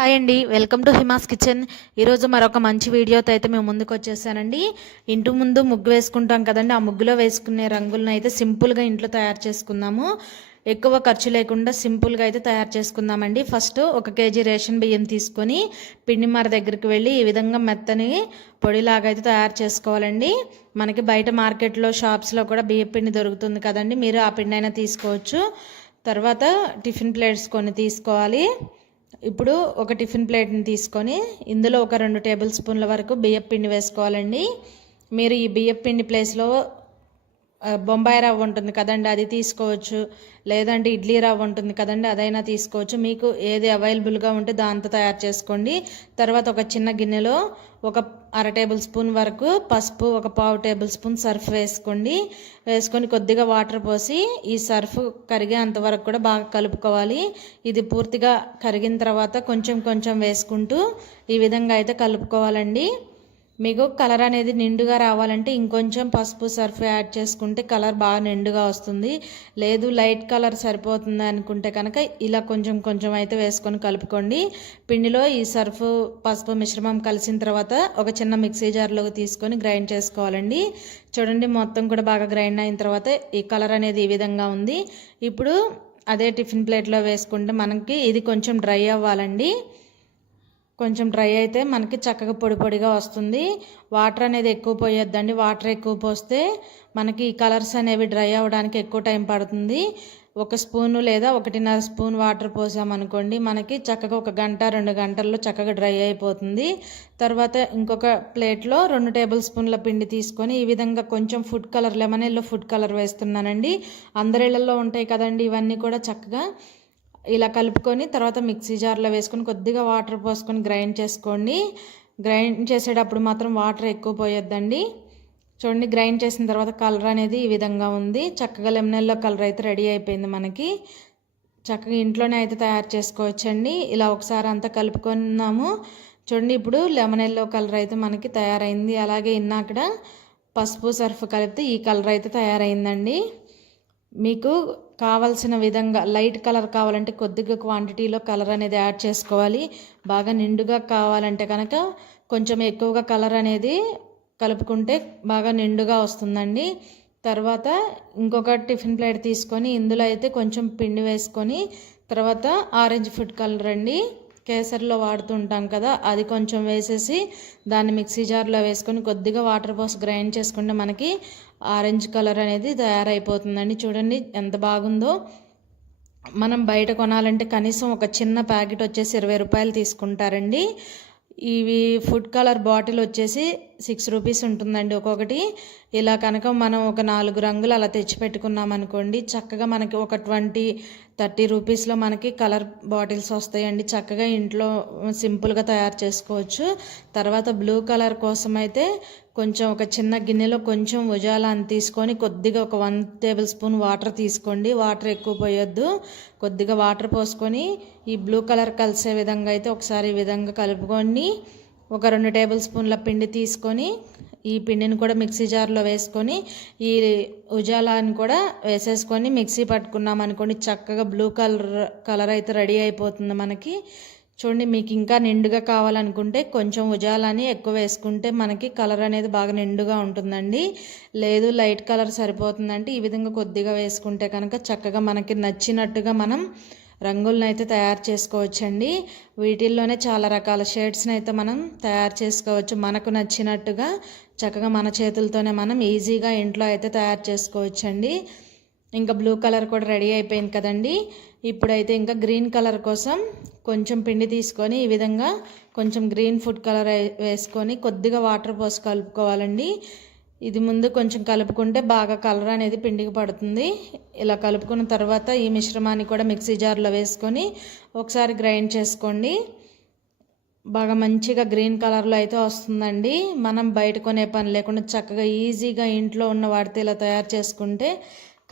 Hi అండి. Welcome to Hima's kitchen. ఈరోజు మరొక మంచి వీడియోతో అయితే మేము ముందుకు వచ్చేసానండి ఇంటి ముందు ముగ్గు వేసుకుంటాం కదండి. ఆ ముగ్గులో వేసుకునే రంగులను అయితే సింపుల్గా ఇంట్లో తయారు చేసుకుందాము. ఎక్కువ ఖర్చు లేకుండా సింపుల్గా అయితే తయారు చేసుకుందామండి. ఫస్ట్ ఒక కేజీ రేషన్ బియ్యం తీసుకొని పిండిమార దగ్గరికి వెళ్ళి ఈ విధంగా మెత్తని పొడిలాగా అయితే తయారు చేసుకోవాలండి. మనకి బయట మార్కెట్లో షాప్స్లో కూడా బియ్యం పిండి దొరుకుతుంది కదండి. మీరు ఆ పిండి అయినా తీసుకోవచ్చు. తర్వాత టిఫిన్ ప్లేట్స్ కొన్ని తీసుకోవాలి. ఇప్పుడు ఒక టిఫిన్ ప్లేట్ని తీసుకొని ఇందులో ఒక రెండు టేబుల్ స్పూన్ల వరకు బియ్యం పిండి వేసుకోవాలండి. మీరు ఈ బియ్యం పిండి ప్లేస్లో బొంబాయి రవ్వ ఉంటుంది కదండి అది తీసుకోవచ్చు. లేదంటే ఇడ్లీ రవ్వ ఉంటుంది కదండి అదైనా తీసుకోవచ్చు. మీకు ఏది అవైలబుల్గా ఉంటే దాంతో తయారు చేసుకోండి. తర్వాత ఒక చిన్న గిన్నెలో ఒక అర టేబుల్ స్పూన్ వరకు పసుపు ఒక పావు టేబుల్ స్పూన్ సర్ఫ్ వేసుకోండి. వేసుకొని కొద్దిగా వాటర్ పోసి ఈ సర్ఫ్ కరిగేంత వరకు కూడా బాగా కలుపుకోవాలి. ఇది పూర్తిగా కరిగిన తర్వాత కొంచెం కొంచెం వేసుకుంటూ ఈ విధంగా అయితే కలుపుకోవాలండి. మీకు కలర్ అనేది నిండుగా రావాలంటే ఇంకొంచెం పసుపు సర్ఫ్ యాడ్ చేసుకుంటే కలర్ బాగా నిండుగా వస్తుంది. లేదు లైట్ కలర్ సరిపోతుంది అనుకుంటే కనుక ఇలా కొంచెం కొంచెం అయితే వేసుకొని కలుపుకోండి. పిండిలో ఈ సర్ఫ్ పసుపు మిశ్రమం కలిసిన తర్వాత ఒక చిన్న మిక్సీ జార్లోకి తీసుకొని గ్రైండ్ చేసుకోవాలండి. చూడండి మొత్తం కూడా బాగా గ్రైండ్ అయిన తర్వాత ఈ కలర్ అనేది ఈ విధంగా ఉంది. ఇప్పుడు అదే టిఫిన్ ప్లేట్లో వేసుకుంటే మనకి ఇది కొంచెం డ్రై అవ్వాలండి. కొంచెం డ్రై అయితే మనకి చక్కగా పొడి పొడిగా వస్తుంది. వాటర్ అనేది ఎక్కువ పోయొద్దండి. వాటర్ ఎక్కువ పోస్తే మనకి ఈ కలర్స్ అనేవి డ్రై అవ్వడానికి ఎక్కువ టైం పడుతుంది. ఒక స్పూను లేదా ఒకటిన్నర స్పూన్ వాటర్ పోసామనుకోండి మనకి చక్కగా ఒక గంట రెండు గంటల్లో చక్కగా డ్రై అయిపోతుంది. తర్వాత ఇంకొక ప్లేట్లో రెండు టేబుల్ స్పూన్ల పిండి తీసుకొని ఈ విధంగా కొంచెం food colour lemon yellow food colour వేస్తున్నానండి. అందరిళ్ళలో ఉంటాయి కదండి ఇవన్నీ కూడా చక్కగా. ఇలా కలుపుకొని తర్వాత మిక్సీ జార్లో వేసుకొని కొద్దిగా వాటర్ పోసుకొని గ్రైండ్ చేసుకోండి. గ్రైండ్ చేసేటప్పుడు మాత్రం వాటర్ ఎక్కువ పోయొద్దండి. చూడండి గ్రైండ్ చేసిన తర్వాత కలర్ అనేది ఈ విధంగా ఉంది. చక్కగా లెమనెల్లో కలర్ అయితే రెడీ అయిపోయింది మనకి. చక్కగా ఇంట్లోనే అయితే తయారు చేసుకోవచ్చండి. ఇలా ఒకసారి అంతా కలుపుకున్నాము. చూడండి ఇప్పుడు లెమన్ ఎల్లో కలర్ అయితే మనకి తయారైంది. అలాగే ఇన్నాకడ పసుపు సర్ఫ్ కలిపితే ఈ కలర్ అయితే తయారైందండి. మీకు కావాల్సిన విధంగా లైట్ కలర్ కావాలంటే కొద్దిగా క్వాంటిటీలో కలర్ అనేది యాడ్ చేసుకోవాలి. బాగా నిండుగా కావాలంటే కనుక కొంచెం ఎక్కువగా కలర్ అనేది కలుపుకుంటే బాగా నిండుగా వస్తుందండి. తర్వాత ఇంకొక టిఫిన్ ప్లేట్ తీసుకొని ఇందులో అయితే కొంచెం పిండి వేసుకొని తర్వాత ఆరెంజ్ ఫుడ్ కలర్ అండి. కేసరిలో వాడుతుంటాం కదా అది కొంచెం వేసేసి దాన్ని మిక్సీ జార్లో వేసుకొని కొద్దిగా వాటర్ పోసి గ్రైండ్ చేసుకుంటే మనకి ఆరెంజ్ కలర్ అనేది తయారైపోతుందండి. చూడండి ఎంత బాగుందో. మనం బయట కొనాలంటే కనీసం ఒక చిన్న ప్యాకెట్ వచ్చేసి ఇరవై రూపాయలు తీసుకుంటారండి. ఇవి ఫుడ్ కలర్ బాటిల్ వచ్చేసి సిక్స్ రూపీస్ ఉంటుందండి ఒక్కొక్కటి. ఇలా కనుక మనం ఒక నాలుగు రంగులు అలా తెచ్చి పెట్టుకున్నాం అనుకోండి చక్కగా మనకి ఒక ట్వంటీ థర్టీ రూపీస్లో మనకి కలర్ బాటిల్స్ వస్తాయండి. చక్కగా ఇంట్లో సింపుల్గా తయారు చేసుకోవచ్చు. తర్వాత బ్లూ కలర్ కోసం అయితే కొంచెం ఒక చిన్న గిన్నెలో కొంచెం ఉజాలాన్ని తీసుకొని కొద్దిగా ఒక వన్ టేబుల్ స్పూన్ వాటర్ తీసుకోండి. వాటర్ ఎక్కువ పోయొద్దు. కొద్దిగా వాటర్ పోసుకొని ఈ బ్లూ కలర్ కలిసే విధంగా అయితే ఒకసారి ఈ విధంగా కలుపుకొని ఒక రెండు టేబుల్ స్పూన్ల పిండి తీసుకొని ఈ పిండిని కూడా మిక్సీ జార్లో వేసుకొని ఈ ఉజాలాని కూడా వేసేసుకొని మిక్సీ పట్టుకున్నాం అనుకోండి చక్కగా బ్లూ కలర్ కలర్ అయితే రెడీ అయిపోతుంది మనకి. చూడండి మీకు ఇంకా నిండుగా కావాలనుకుంటే కొంచెం ఉజాలని ఎక్కువ వేసుకుంటే మనకి కలర్ అనేది బాగా నిండుగా ఉంటుందండి. లేదు లైట్ కలర్ సరిపోతుందంటే ఈ విధంగా కొద్దిగా వేసుకుంటే కనుక చక్కగా మనకి నచ్చినట్టుగా మనం రంగులను అయితే తయారు చేసుకోవచ్చండి. వీటిల్లోనే చాలా రకాల షేడ్స్ని అయితే మనం తయారు చేసుకోవచ్చు. మనకు నచ్చినట్టుగా చక్కగా మన చేతులతోనే మనం ఈజీగా ఇంట్లో అయితే తయారు చేసుకోవచ్చండి. ఇంకా బ్లూ కలర్ కూడా రెడీ అయిపోయింది కదండి. ఇప్పుడైతే ఇంకా గ్రీన్ కలర్ కోసం కొంచెం పిండి తీసుకొని ఈ విధంగా కొంచెం గ్రీన్ ఫుడ్ కలర్ వేసుకొని కొద్దిగా వాటర్ పోసి కలుపుకోవాలండి. ఇది ముందు కొంచెం కలుపుకుంటే బాగా కలర్ అనేది పిండికి పడుతుంది. ఇలా కలుపుకున్న తర్వాత ఈ మిశ్రమాన్ని కూడా మిక్సీ జార్లో వేసుకొని ఒకసారి గ్రైండ్ చేసుకోండి. బాగా మంచిగా గ్రీన్ కలర్లో అయితే వస్తుందండి. మనం బయట కొనే పని లేకుండా చక్కగా ఈజీగా ఇంట్లో ఉన్న వాటితో ఇలా తయారు చేసుకుంటే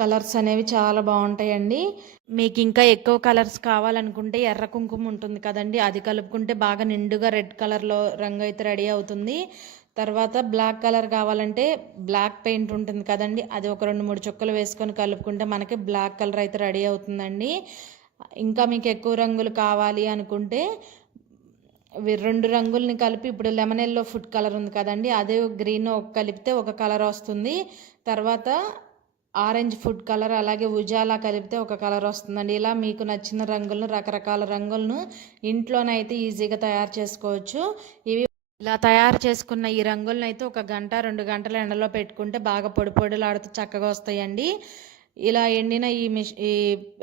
కలర్స్ అనేవి చాలా బాగుంటాయండి. మీకు ఇంకా ఎక్కువ కలర్స్ కావాలనుకుంటే ఎర్ర కుంకుమ ఉంటుంది కదండి. అది కలుపుకుంటే బాగా నిండుగా రెడ్ కలర్లో రంగు అయితే రెడీ అవుతుంది. తర్వాత బ్లాక్ కలర్ కావాలంటే బ్లాక్ పెయింట్ ఉంటుంది కదండి. అది ఒక రెండు మూడు చుక్కలు వేసుకొని కలుపుకుంటే మనకి బ్లాక్ కలర్ అయితే రెడీ అవుతుందండి. ఇంకా మీకు ఎక్కువ రంగులు కావాలి అనుకుంటే రెండు రంగుల్ని కలిపి ఇప్పుడు లెమన్ ఎల్లో ఫుడ్ కలర్ ఉంది కదండి. అదే గ్రీన్ ఒక కలిపితే ఒక కలర్ వస్తుంది. తర్వాత ఆరెంజ్ ఫుడ్ కలర్ అలాగే ఉజాలా కలిపితే ఒక కలర్ వస్తుందండి. ఇలా మీకు నచ్చిన రంగులను రకరకాల రంగులను ఇంట్లోనైతే ఈజీగా తయారు చేసుకోవచ్చు. ఇవి ఇలా తయారు చేసుకున్న ఈ రంగులను అయితే ఒక గంట రెండు గంటల ఎండలో పెట్టుకుంటే బాగా పొడి పొడిలాడుతూ చక్కగా వస్తాయండి. ఇలా ఎండిన ఈ మిష్ ఈ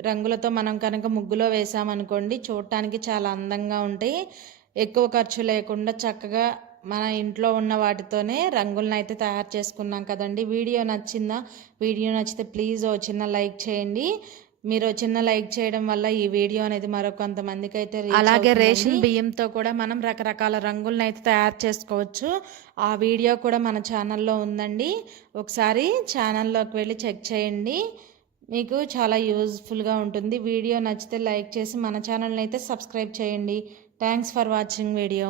రంగులతో మనం కనుక ముగ్గులో వేసామనుకోండి చూడటానికి చాలా అందంగా ఉంటాయి. ఎక్కువ ఖర్చు లేకుండా చక్కగా మన ఇంట్లో ఉన్న వాటితోనే రంగులను అయితే తయారు చేసుకున్నాం కదండి. వీడియో నచ్చిందా? వీడియో నచ్చితే ప్లీజ్ ఓ చిన్న లైక్ చేయండి. మీరు చిన్న లైక్ చేయడం వల్ల ఈ వీడియో అనేది మరో కొంతమందికి అయితే అలాగే. రేషన్ బియ్యంతో కూడా మనం రకరకాల రంగులను అయితే తయారు చేసుకోవచ్చు. ఆ వీడియో కూడా మన ఛానల్లో ఉందండి. ఒకసారి ఛానల్లోకి వెళ్ళి చెక్ చేయండి. మీకు చాలా యూజ్ఫుల్గా ఉంటుంది. వీడియో నచ్చితే లైక్ చేసి మన ఛానల్ని అయితే సబ్స్క్రైబ్ చేయండి. Thanks for watching video.